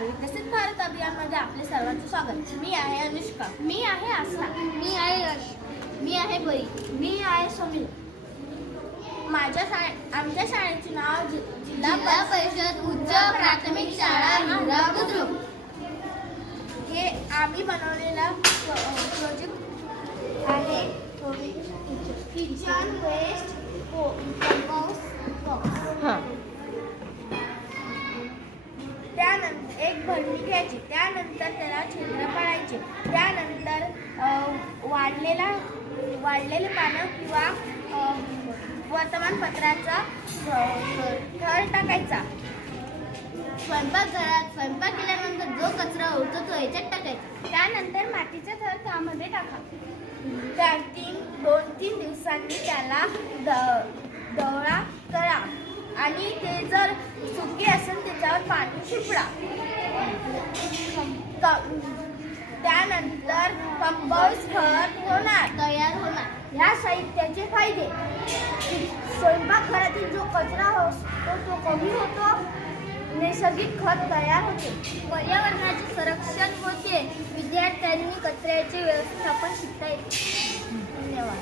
नमस्कार. विकसित भारत अभियानमध्ये आपले सर्वांचे स्वागत. मी आहे अनुष्का. मी आहे आस्था. मी आहे यश. मी आहे परी. मी आहे समीर. आमच्या शाळेचे नाव जिल्हा परिषद उच्च प्राथमिक शाळा हिवरा बुद्रुक. हे आम्ही बनवलेला प्रोजेक्ट आहे. Kitchen waste compost box. त्यानंतर एक भरणी घ्यायची, त्यानंतर त्याला छिद्र पाडायचे, त्यानंतर वाढलेले पानं किंवा वर्तमानपत्राचा थर टाकायचा. स्वयंपाकघरात स्वयंपाक केल्यानंतर जो कचरा उरतो तो याच्यात टाकायचा. त्यानंतर मातीचा थर त्यामध्ये टाका. त्या 2-3 दिवसांनी त्याला डवळा करा आणि ते जर सुके असेल त्याच्यावर पाणी शिपडा. त्यानंतर कंपोस्ट खत तयार होणार. ह्या साहित्याचे फायदे: स्वयंपाकघरातील जो कचरा असतो तो कमी होतो, नैसर्गिक खत तयार होते, पर्यावरणाचे संरक्षण होते, विद्यार्थ्यांनी कचऱ्याचे व्यवस्थापन शिकता येते. धन्यवाद.